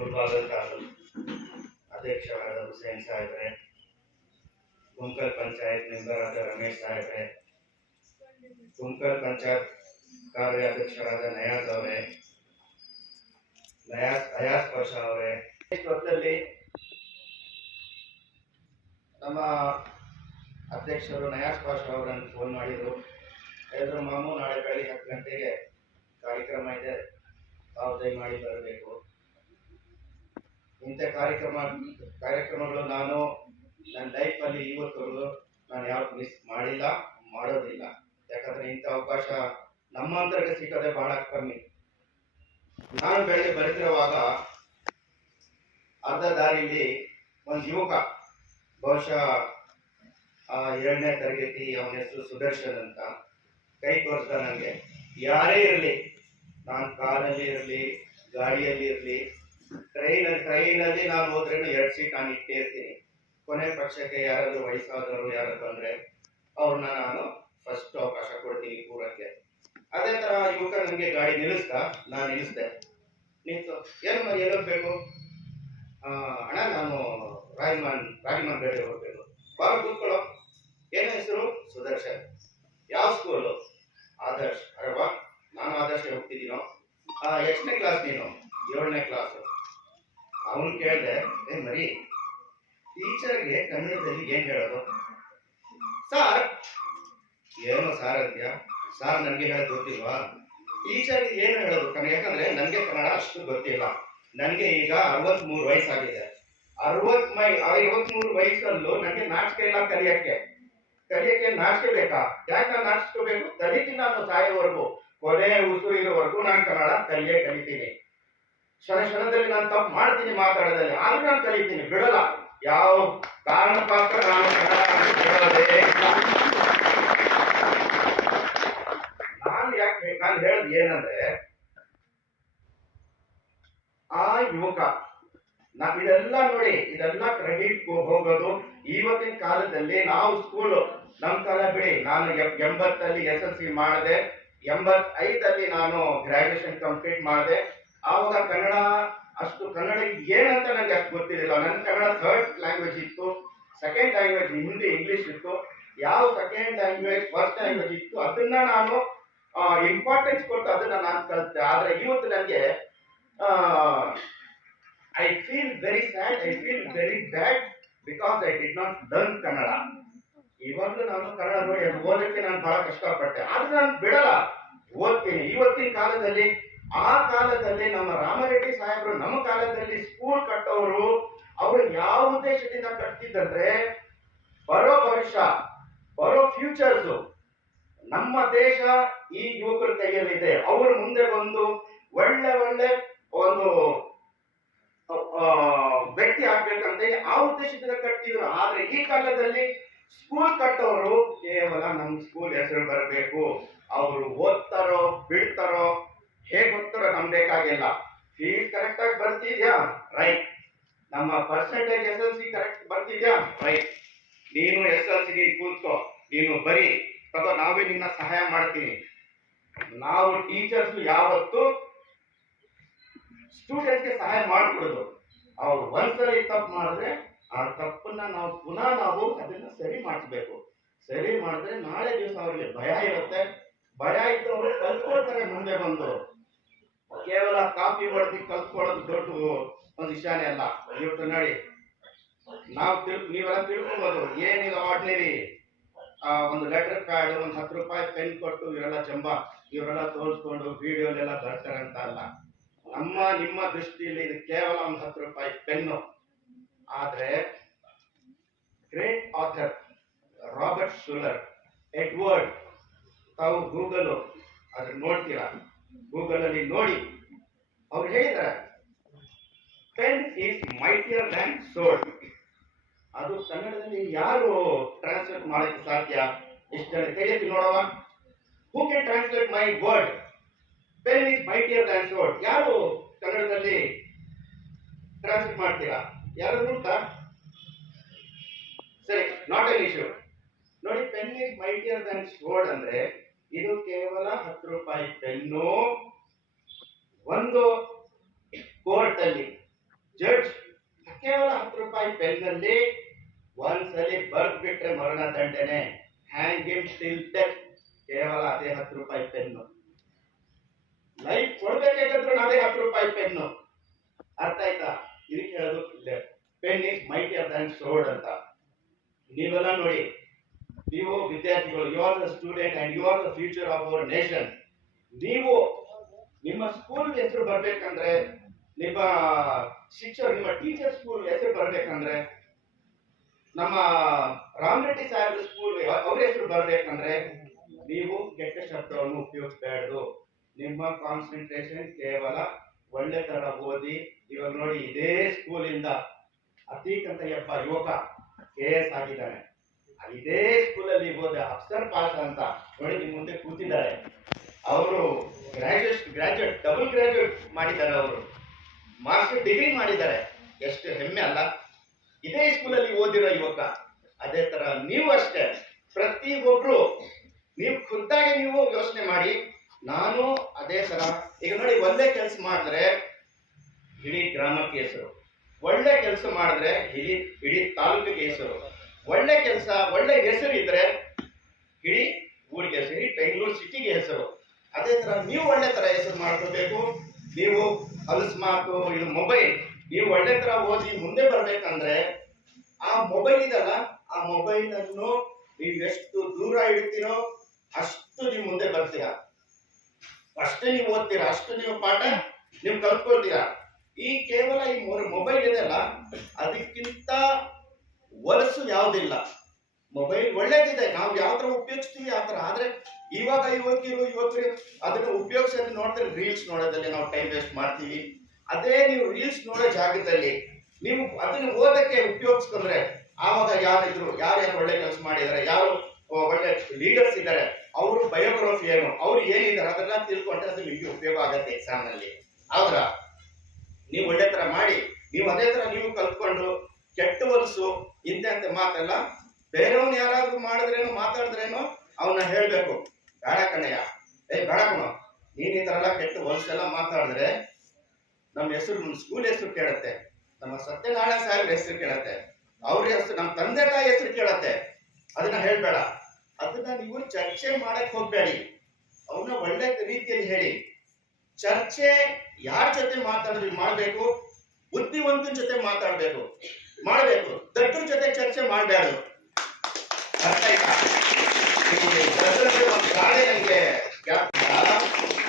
ಮುಳಬಾಗಲ್ ತಾಲೂಕು ಅಧ್ಯಕ್ಷರಾದ ಹುಸೇನ್ ಸಾಹೇಬ್ರೆ, ಕುಂಕಲ್ ಪಂಚಾಯತ್ ಮೆಂಬರಾದ ರಮೇಶ್ ಸಾಹೇಬ್ರೆ, ಕುಂಕಲ್ ಪಂಚಾಯತ್ ಕಾರ್ಯಾಧ್ಯಕ್ಷರಾದ ನಯಾಜ್ ಅವರೇ ನಯಾಸ್ ಅಯಾಸ್ ಪಾಷ ಅವರೇ. ಹೊತ್ತಲ್ಲಿ ನಮ್ಮ ಅಧ್ಯಕ್ಷರು ನಯಾಸ್ ಪಾಷ ಅವರನ್ನು ಫೋನ್ ಮಾಡಿದರು. ಹೇಳಿದ್ರು, ಮಾಮು, ನಾಳೆ ಬೆಳಿಗ್ಗೆ ಹತ್ತು ಗಂಟೆಗೆ ಕಾರ್ಯಕ್ರಮ ಇದೆ. ತಾವು ದಯಮಾಡಿ ಬರಬೇಕು. ಇಂಥ ಕಾರ್ಯಕ್ರಮ, ಕಾರ್ಯಕ್ರಮಗಳು ನಾನು ನನ್ನ ಲೈಫಲ್ಲಿ ಇವತ್ತು ನಾನು ಯಾವ ಮಿಸ್ ಮಾಡಿಲ್ಲ, ಮಾಡೋದಿಲ್ಲ. ಯಾಕಂದ್ರೆ ಇಂಥ ಅವಕಾಶ ನಮ್ಮಂತರಕ್ಕೆ ಸಿಕ್ಕದೆ ಬಹಳ ಕಮ್ಮಿ. ನಾನು ಬೆಳಗ್ಗೆ ಬರೆದಿರುವಾಗ ಅರ್ಧ ದಾರಿಯಲ್ಲಿ ಒಂದು ಯುವಕ, ಬಹುಶಃ ಏಳನೇ ತರಗತಿ ಅವನ ಹೆಸರು ಸುದರ್ಶನ್ ಅಂತ ಕೈ ತೋರಿಸ್ದ ನನಗೆ ಯಾರೇ ಇರಲಿ, ನಾನು ಕಾರಲ್ಲಿ ಇರಲಿ, ಗಾಡಿಯಲ್ಲಿ ಇರಲಿ ಟ್ರೈನಲ್ಲಿ ಟ್ರೈನಲ್ಲಿ ನಾನು ಹೋದ್ರೇನು ಎರಡು ಸೀಟ್ ನಾನು ಇಟ್ಟೇ ಇರ್ತೀನಿ. ಕೊನೆ ಪಕ್ಷಕ್ಕೆ ಯಾರಾದರೂ ವಯಸ್ಸಾದವರು ಯಾರು ಬಂದ್ರೆ ಅವ್ರನ್ನ ನಾನು ಫಸ್ಟ್ ಅವಕಾಶ ಕೊಡ್ತೀನಿ ಕೂರಕ್ಕೆ ಅದೇ ತರ ಯುವಕ ನನಗೆ ಗಾಡಿ ನಿಲ್ಲಿಸ್ದ ನಾನು ನಿಲ್ಲಿಸ್ದೆ. ನಿಂತು ಏನು ಎಲ್ಲೋಗ್ಬೇಕು ಆ, ಅಣ್ಣ ನಾನು ರಾಜಮಾನ್ ರಾಜಮಾನ್ ಬೇಟೆ ಹೋಗ್ಬೇಕು. ಬಾರ ಕೂತ್ಕೊಳ್ಳೋ. ಏನ ಹೆಸರು? ಸುದರ್ಶನ್. ಕನ್ನಡದಲ್ಲಿ ಏನ್ ಹೇಳೋದು? ಸಾರ್, ಏನು ಸಾರ್ ಅಂತ್ಯಾ ಸಾರ್ ನನ್ಗೆ ಹೇಳೋದು ಗೊತ್ತಿಲ್ವಾ? ಟೀಚರ್ ಏನು ಹೇಳೋದು ಕನ್ನಡ ಯಾಕಂದ್ರೆ ನನ್ಗೆ ಕನ್ನಡ ಅಷ್ಟು ಗೊತ್ತಿಲ್ಲ. ನನ್ಗೆ ಈಗ ಅರವತ್ಮೂರು ವಯಸ್ಸಾಗಿದೆ. ಅರವತ್ ಮೈ, ಐವತ್ಮೂರು ವಯಸ್ಸಲ್ಲೂ ನನಗೆ ನಾಚಿಕೆ ಇಲ್ಲ ಕಲಿಯಕ್ಕೆ. ಕಲಿಯಕ್ಕೆ ನಾಚಿಕೆ ಬೇಕಾ? ಯಾಕೆ ನಾಚಿಸ್ಕೋಬೇಕು ಕಲಿತೀನಿ ನಾನು ಸಾಯೋವರೆಗೂ. ಕೊನೆ ಉಸಿರು ಇರೋವರೆಗೂ ನಾನು ಕನ್ನಡ ಕಲಿಯೇ ಕಲಿತೀನಿ. ಕ್ಷಣ ಕ್ಷಣದಲ್ಲಿ ನಾನು ತಪ್ಪು ಮಾಡ್ತೀನಿ ಮಾತಾಡೋದಲ್ಲಿ ಆದ್ರೂ ನಾನು ಕಲಿತೀನಿ, ಬಿಡಲ್ಲ. ಯಾವ ಕಾರಣಕ್ಕೋಸ್ಕರ ನಾನು ಕನ್ನಡ ಬಿಡೋದೇ ನಾನು ಯಾಕೆ ನಾನು ಹೇಳೋದು ಏನಂದ್ರೆ, ಆ ಯುವಕ, ನಾವ್ ಇದೆಲ್ಲ ನೋಡಿ, ಇದೆಲ್ಲ ಕ್ರೆಡಿಟ್ ಹೋಗೋದು ಇವತ್ತಿನ ಕಾಲದಲ್ಲಿ ನಾವು ಸ್ಕೂಲು ನಮ್ ಕಾಲ ಬಿಡಿ, ನಾನು ಎಂಬತ್ತಲ್ಲಿ ಎಸ್ ಎಲ್ ಸಿ ಮಾಡಿದೆ, ಎಂಬತ್ತೈದಲ್ಲಿ ನಾನು ಗ್ರಾಜುಯೇಷನ್ ಕಂಪ್ಲೀಟ್ ಮಾಡಿದೆ, ಆವಾಗ ಕನ್ನಡ ಅಷ್ಟು ಕನ್ನಡ ಏನಂತ ನನಗೆ ಅಷ್ಟು ಗೊತ್ತಿರಲಿಲ್ಲ. ನನ್ನ ಕನ್ನಡ ಥರ್ಡ್ ಲ್ಯಾಂಗ್ವೇಜ್ ಇತ್ತು ಸೆಕೆಂಡ್ ಲ್ಯಾಂಗ್ವೇಜ್ ಹಿಂದಿ ಇಂಗ್ಲಿಷ್ ಇತ್ತು. ಯಾವ ಸೆಕೆಂಡ್ ಲ್ಯಾಂಗ್ವೇಜ್ ಫಸ್ಟ್ ಲ್ಯಾಂಗ್ವೇಜ್ ಇತ್ತು, ಅದನ್ನ ನಾನು ಇಂಪಾರ್ಟೆನ್ಸ್ ಕೊಟ್ಟು ಅದನ್ನ ನಾನು ಕಲಿತೆ. ಆದ್ರೆ ಇವತ್ತು ನನಗೆ I feel very sad I feel very bad because I did not learn Kannada. ಇವಾಗಲೂ ನಾನು ಕನ್ನಡ ನೋಡಿ ಓದಕ್ಕೆ ನಾನು ಬಹಳ ಕಷ್ಟಪಟ್ಟೆ. ಆದ್ರೆ ನಾನು ಬಿಡಲ್ಲ. ಓದ್ತೀನಿ. ಇವತ್ತಿನ ಕಾಲದಲ್ಲಿ ಆ ಕಾಲದಲ್ಲಿ ನಮ್ಮ ರಾಮರೆಡ್ಡಿ ಸಾಹೇಬರು ನಮ್ಮ ಕಾಲದಲ್ಲಿ ಸ್ಕೂಲ್ ಕಟ್ಟೋರು, ಅವರು ಯಾವ ಉದ್ದೇಶದಿಂದ ಕಟ್ತಿದ್ದಂದ್ರೆ ಬರೋ ಭವಿಷ್ಯ, ಬರೋ ಫ್ಯೂಚರ್ಸ್ ನಮ್ಮ ದೇಶ ಈ ಯುವಕರ ಕೈಯಲ್ಲಿದೆ. ಅವರು ಮುಂದೆ ಬಂದು ಒಳ್ಳೆ ಒಳ್ಳೆ ಒಂದು ವ್ಯಕ್ತಿ ಆಗ್ಬೇಕಂತ ಆ ಉದ್ದೇಶದಿಂದ ಕಟ್ಟಿದ್ರು ಆದ್ರೆ ಈ ಕಾಲದಲ್ಲಿ ಸ್ಕೂಲ್ ಕಟ್ಟೋರು ಕೇವಲ ನಮ್ ಸ್ಕೂಲ್ ಹೆಸರು ಬರಬೇಕು. ಅವರು ಓದ್ತಾರೋ, ಬಿಡ್ತಾರೋ ಹೇಗ್ ಉತ್ತರ ನಮ್ ಬೇಕಾಗಿಲ್ಲ? ಫೀಸ್ ಕರೆಕ್ಟ್ ಆಗಿ ಬರ್ತಿದ್ಯಾ? ರೈಟ್ ನಮ್ಮ percentage S L C correct ಬರ್ತಿದ್ಯಾ? Right ನೀನು ಎಸ್ ಎಲ್ ಸಿ ಕೂತ್ಕೋ. ನೀನು ಬರೀ, ಅಥವಾ ನಾವೇ ನಿನ್ನ ಸಹಾಯ ಮಾಡ್ತೀನಿ. ನಾವು ಟೀಚರ್ಸ್ ಯಾವತ್ತು ಸ್ಟೂಡೆಂಟ್ಗೆ ಸಹಾಯ ಮಾಡ್ಕೊಡೋದು. ಅವ್ರು ಒಂದ್ಸರಿ ತಪ್ಪು ಮಾಡಿದ್ರೆ, ಆ ತಪ್ಪನ್ನ ನಾವು ಪುನಃ ನಾವು ಅದನ್ನ ಸರಿ ಮಾಡಿಸ್ಬೇಕು. ಸರಿ ಮಾಡಿದ್ರೆ ನಾಳೆ ದಿವಸ ಅವ್ರಿಗೆ ಭಯ ಇರುತ್ತೆ. ಭಯ ಇತ್ತು ಅವರು ಕಲ್ತ್ಕೊಳ್ತಾರೆ ಮುಂದೆ ಬಂದು. ಕೇವಲ ಕಾಪಿ ಹೊಡೆದು ಕಲ್ತ್ಕೊಳ್ಳೋದು ದೊಡ್ಡ ಒಂದು ವಿಷಯನೇ ಅಲ್ಲ. ಇವತ್ತು ನೋಡಿ. ನಾವು ತಿಳ್ ನೀವೆಲ್ಲ ತಿಳ್ಕೊಬೋದು. ಏನಿದೆ ಆರ್ಡಿನರಿ ಒಂದು ಲೆಟರ್ ಕಾರ್ಡ್ ಒಂದು ಹತ್ತು ರೂಪಾಯಿ ಪೆನ್ ಕೊಟ್ಟು ಇವರೆಲ್ಲ ಚಂಬ ಇವರೆಲ್ಲ ತೋರಿಸ್ಕೊಂಡು ವಿಡಿಯೋಲೆಲ್ಲ ಬರ್ತಾರೆ ಅಂತ ಅಲ್ಲ. ನಮ್ಮ, ನಿಮ್ಮ ದೃಷ್ಟಿಯಲ್ಲಿ ಇದು ಕೇವಲ ಒಂದು ಹತ್ತು ರೂಪಾಯಿ ಪೆನ್ನು ಆದ್ರೆ ಗ್ರೇಟ್ ಆಥರ್ ರಾಬರ್ಟ್ ಸುಲರ್ ಎಡ್ವರ್ಡ್ ತಾವು ಗೂಗಲ್ ಅದ್ರ ನೋಡ್ತೀರಾ? ಗೂಗಲ್ ಅಲ್ಲಿ ನೋಡಿ ಅವ್ರು ಹೇಳಿದ್ದಾರೆ. Pen is mightier than sword ಅದು ಕನ್ನಡದಲ್ಲಿ ಯಾರು ಟ್ರಾನ್ಸ್ಲೇಟ್ ಮಾಡಕ್ಕೆ ಸಾಧ್ಯ? ಎಷ್ಟು ಜನ ತೆಗೆದು ನೋಡವ who can translate my word pen is mightier than sword ಯಾರು ಕನ್ನಡದಲ್ಲಿ ಟ್ರಾನ್ಸ್ಲೇಟ್ ಮಾಡ್ತೀರಾ? ಯಾರು ಉಂಟಾ? ಸರಿ ನಾಟ್ ಎನ್ ಇಶ್ಯೂ ನೋಡಿ pen is mightier than sword ಅಂದ್ರೆ ಇದು ಕೇವಲ ಹತ್ತು ರೂಪಾಯಿ ಪೆನ್ನು ಒಂದು ಕೋರ್ಟ್ ಅಲ್ಲಿ ಜಡ್ಜ್ ಕೇವಲ ಹತ್ತು ರೂಪಾಯಿ ಪೆನ್ನಲ್ಲಿ ಒಂದ್ಸಲಿ ಬರ್ದ್ ಬಿಟ್ರೆ ಮರಣ ದಂಡನೆ. ಹ್ಯಾಂಗ್ ಸ್ಟಿಲ್ ಕೇವಲ ಅದೇ ಹತ್ತು ರೂಪಾಯಿ ಪೆನ್ನು. ಲೈಫ್ ಕೊಡ್ಬೇಕಾಗಿದ್ರು ಅದೇ ಹತ್ತು ರೂಪಾಯಿ ಪೆನ್ನು. ಅರ್ಥ ಆಯ್ತಾ? ಇದಕ್ಕೆ ಹೇಳೋದು pen is mightier than sword ಅಂತ. ನೀವೆಲ್ಲ ನೋಡಿ. ನೀವು ವಿದ್ಯಾರ್ಥಿಗಳು you are the student and you are the future of our nation ನೀವು ನಿಮ್ಮ ಸ್ಕೂಲ್ ಹೆಸರು ಬರ್ಬೇಕಂದ್ರೆ, ನಿಮ್ಮ ಶಿಕ್ಷಕರು, ನಿಮ್ಮ ಟೀಚರ್ ಸ್ಕೂಲ್ ಹೆಸರು ಬರ್ಬೇಕಂದ್ರೆ, ನಮ್ಮ ರಾಮರೆಡ್ಡಿ ಸಾಹೇಬ್ ಸ್ಕೂಲ್ ಅವ್ರ ಹೆಸರು ಬರ್ಬೇಕಂದ್ರೆ, ನೀವು ಕೆಟ್ಟ ಶಬ್ದವನ್ನು ಉಪಯೋಗಿಸಬಾರ್ದು. ನಿಮ್ಮ ಕಾನ್ಸಂಟ್ರೇಷನ್ ಕೇವಲ ಒಳ್ಳೆ ತರ ಓದಿ, ಇವಾಗ ನೋಡಿ ಇದೇ ಸ್ಕೂಲಿಂದ ಅತೀಕ್ ಅಂತ ಒಬ್ಬ ಯುವಕ ಕೆ ಎಸ್ ಆಗಿದ್ದಾನೆ. ಇದೇ ಸ್ಕೂಲಲ್ಲಿ ಹೋದ ಅಫ್ಸರ್ ಪಾಸ್ ಅಂತ ನೋಡಿ ನಿಮ್ ಮುಂದೆ ಕೂತಿದ್ದಾರೆ. ಅವರು ಗ್ರಾಜುಯೇಟ್ ಗ್ರಾಜುಯೇಟ್ ಡಬಲ್ ಗ್ರಾಜುಯೇಟ್ ಮಾಡಿದ್ದಾರೆ ಅವರು. ಮಾಸ್ಟರ್ ಡಿಗ್ರಿ ಮಾಡಿದ್ದಾರೆ. ಎಷ್ಟು ಹೆಮ್ಮೆ ಅಲ್ಲ. ಇದೇ ಸ್ಕೂಲಲ್ಲಿ ಓದಿರೋ ಯುವಕ, ಅದೇ ತರ ನೀವು ಅಷ್ಟೇ. ಪ್ರತಿ ಒಬ್ರು ನೀವು ಖುದ್ದಾಗಿ ನೀವು ಯೋಚನೆ ಮಾಡಿ. ನಾನು ಅದೇ ತರ. ಈಗ ನೋಡಿ ಒಂದೇ ಕೆಲಸ ಮಾಡಿದ್ರೆ ಇಡೀ ಗ್ರಾಮಕ್ಕೆ ಹೆಸರು. ಒಳ್ಳೆ ಕೆಲಸ ಮಾಡಿದ್ರೆ ಇಡೀ ಇಡೀ ತಾಲೂಕಿಗೆ ಹೆಸರು. ಒಳ್ಳೆ ಕೆಲಸ, ಒಳ್ಳೆ ಹೆಸರು ಇದ್ರೆ ಇಡೀ ಊರಿಗೆ ಹೆಸರು ಬೆಂಗಳೂರು ಸಿಟಿಗೆ ಹೆಸರು. ಅದೇ ತರ ನೀವು ಒಳ್ಳೆ ತರ ಹೆಸರು ಮಾಡ್ಕೋಬೇಕು. ನೀವು ಅಲ್ಸ್ಮಾರ್ಟು ಇದು ಮೊಬೈಲ್ ನೀವು ಒಳ್ಳೆ ತರ ಓದಿ ಮುಂದೆ ಬರ್ಬೇಕಂದ್ರೆ ಆ ಮೊಬೈಲ್ ಇದಲ್ಲ, ಆ ಮೊಬೈಲ್ ಅನ್ನು ನೀವು ಎಷ್ಟು ದೂರ ಇಡ್ತೀರೋ ಅಷ್ಟು ನೀವು ಮುಂದೆ ಬರ್ತೀರಾ. ಅಷ್ಟೇ ನೀವು ಓದ್ತೀರಾ, ಅಷ್ಟು ನೀವು ಪಾಠ ನೀವು ಕಲ್ತ್ಕೊಳ್ತೀರಾ. ಈ ಕೇವಲ ಈ ಮೊಬೈಲ್ ಇದೆಯಲ್ಲ, ಅದಕ್ಕಿಂತ ಹೊಲಸು ಯಾವುದಿಲ್ಲ ಮೊಬೈಲ್ ಒಳ್ಳೇದಿದೆ. ನಾವು ಯಾವ ತರ ಉಪಯೋಗಿಸ್ತೀವಿ ಆ ತರ ಆದ್ರೆ ಇವಾಗ ಯುವಕಿರು ಯುವಕರು ಅದನ್ನ ಉಪಯೋಗಿಸಿ ನೋಡ್ತಾರೆ. ರೀಲ್ಸ್ ನೋಡೋದಲ್ಲಿ ನಾವು ಟೈಮ್ ವೇಸ್ಟ್ ಮಾಡ್ತೀವಿ. ಅದೇ ನೀವು ರೀಲ್ಸ್ ನೋಡೋ ಜಾಗದಲ್ಲಿ ನೀವು ಅದನ್ನ ಓದಕ್ಕೆ ಉಪಯೋಗಿಸ್ಕೊಂಡ್ರೆ ಆವಾಗ ಯಾರಿದ್ರು, ಯಾರು ಯಾರು ಒಳ್ಳೆ ಕೆಲಸ ಮಾಡಿದ್ದಾರೆ ಯಾರು ಒಳ್ಳೆ ಲೀಡರ್ಸ್ ಇದ್ದಾರೆ ಅವರು ಬಯೋಗ್ರಫಿ ಏನು? ಅವ್ರು ಏನಿದ್ದಾರೆ ಅದನ್ನ ತಿಳ್ಕೊಂಡ್ರೆ ಅದು ನಿಮಗೆ ಉಪಯೋಗ ಆಗತ್ತೆ ಎಕ್ಸಾಮ್ನಲ್ಲಿ. ಆದ್ರ ನೀವು ಒಳ್ಳೆ ತರ ಮಾಡಿ, ನೀವು ಅದೇ ತರ ನೀವು ಕಲ್ತ್ಕೊಂಡು ಕೆಟ್ಟ ಹೊಲಸು ಇಂತೆ ಮಾತೆಲ್ಲ. ಬೇರೆಯವನು ಯಾರಾದ್ರೂ ಮಾಡಿದ್ರೇನು, ಮಾತಾಡಿದ್ರೇನು ಅವನ್ನ ಹೇಳ್ಬೇಕು. ಬೇಡ ಕಣಯ್ಯ. ಏ, ಬೇಡ ಕಣ. ನೀನ್ ಈ ತರ ಎಲ್ಲ ಕೆಟ್ಟ ಹೊಲಸೆಲ್ಲ ಮಾತಾಡಿದ್ರೆ ನಮ್ಮ ಹೆಸರು ನಮ್ಮ ಸ್ಕೂಲ್ ಹೆಸರು ಕೇಳತ್ತೆ. ನಮ್ಮ ಸತ್ಯನಾರಾಯಣ ಸಾಹೇಬ್ ಹೆಸರು ಕೇಳತ್ತೆ. ಅವ್ರ ಹೆಸರು ನಮ್ಮ ತಂದೆ ತಾಯಿ ಹೆಸರು ಕೇಳತ್ತೆ. ಅದನ್ನ ಹೇಳ್ಬೇಡ. ಅದನ್ನ ನೀವು ಚರ್ಚೆ ಮಾಡಕ್ ಹೋಗ್ಬೇಡಿ. ಅವನ್ನ ಒಳ್ಳೆ ರೀತಿಯಲ್ಲಿ ಹೇಳಿ. ಚರ್ಚೆ ಯಾರ ಜೊತೆ ಮಾತಾಡಿದ್ರೆ ಮಾಡ್ಬೇಕು? ಬುದ್ಧಿವಂತನ ಜೊತೆ ಮಾತಾಡ್ಬೇಕು. ಮಾಡಬೇಕು. ದಡ್ಡರ ಜೊತೆ ಚರ್ಚೆ ಮಾಡಬೇಡ ಅರ್ಥ ಆಯ್ತಾ.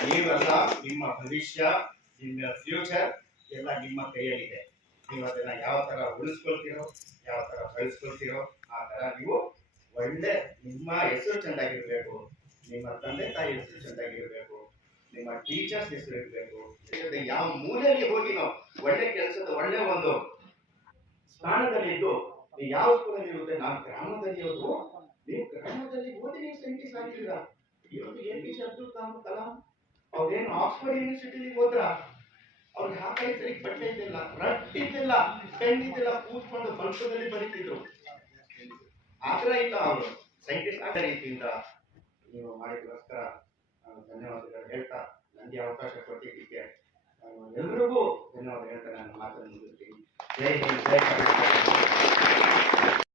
ನೀವೆಲ್ಲ ನಿಮ್ಮ ಭವಿಷ್ಯ, ನಿಮ್ಮ ಫ್ಯೂಚರ್ ಎಲ್ಲ ನಿಮ್ಮ ಕೈಯಲ್ಲಿದೆ. ನೀವು ಅದನ್ನ ಯಾವ ತರ ಉಳಿಸ್ಕೊಳ್ತೀರೋ, ಯಾವ ತರ ಬಳಸ್ಕೊಳ್ತೀರೋ, ಆ ತರ ನೀವು ಒಳ್ಳೆ ನಿಮ್ಮ ಹೆಸರು ಚೆಂದಾಗಿರ್ಬೇಕು. ನಿಮ್ಮ ತಂದೆ ತಾಯಿ ಹೆಸರು ಚೆಂದಾಗಿರ್ಬೇಕು. ನಿಮ್ಮ ಟೀಚರ್ಸ್ ಹೆಸರು ಇರಬೇಕು ಯಾವ ಮೂಲೆಯಲ್ಲಿ ಹೋಗಿ ನಾವು ಒಳ್ಳೆ ಕೆಲಸದ ಒಳ್ಳೆ ಒಂದು ಸ್ಥಾನದಲ್ಲಿ ಇದ್ದು ಯಾವ ಸ್ಕೂಲಲ್ಲಿ ಇರುತ್ತೆ? ನಾವು ಗ್ರಾಮದಲ್ಲಿ ಇರೋದು. ನೀವು ಗ್ರಾಮದಲ್ಲಿ ಓದಿ ನೀವು ಸೈಂಟಿಸ್ಟ್ ಆಗಿದ್ದೀರಾ ಇವತ್ತು A P J Abdul Kalam ಅವ್ರೇನು ಆಕ್ಸ್ಫರ್ಡ್ ಯೂನಿವರ್ಸಿಟಿಲಿ ಹೋದ್ರ? ಅವ್ರಿಗೆ ಹಾಕಲಿ ಸರಿ ಬಟ್ಟೆ ಇದ್ದಿಲ್ಲ ರಟ್ಟಿದ್ದಿಲ್ಲ ಪೆನ್ ಇದ್ದಿಲ್ಲ, ಕೂತ್ಕೊಂಡು ಬಲ್ಕದಲ್ಲಿ ಬರೀತಿದ್ರು. ಆತರ ಇಲ್ಲ ಅವರು. ಸೈಂಟಿಸ್ಟ್ ಆದ ರೀತಿಯಿಂದ ನೀವು ಮಾಡಿದಕ್ಕೋಸ್ಕರ ನಾನು ಧನ್ಯವಾದಗಳು ಹೇಳ್ತಾ ನನಗೆ ಅವಕಾಶ ಕೊಟ್ಟಿದ್ದಕ್ಕೆ ಎಲ್ರಿಗೂ ಧನ್ಯವಾದ ಹೇಳ್ತಾ ನಾನು ಮಾತನ್ನು ಮುಗಿಸ್ತೀನಿ. ಜೈ ಹಿಂದ್, ಜೈ ಕರ್ನಾಟಕ.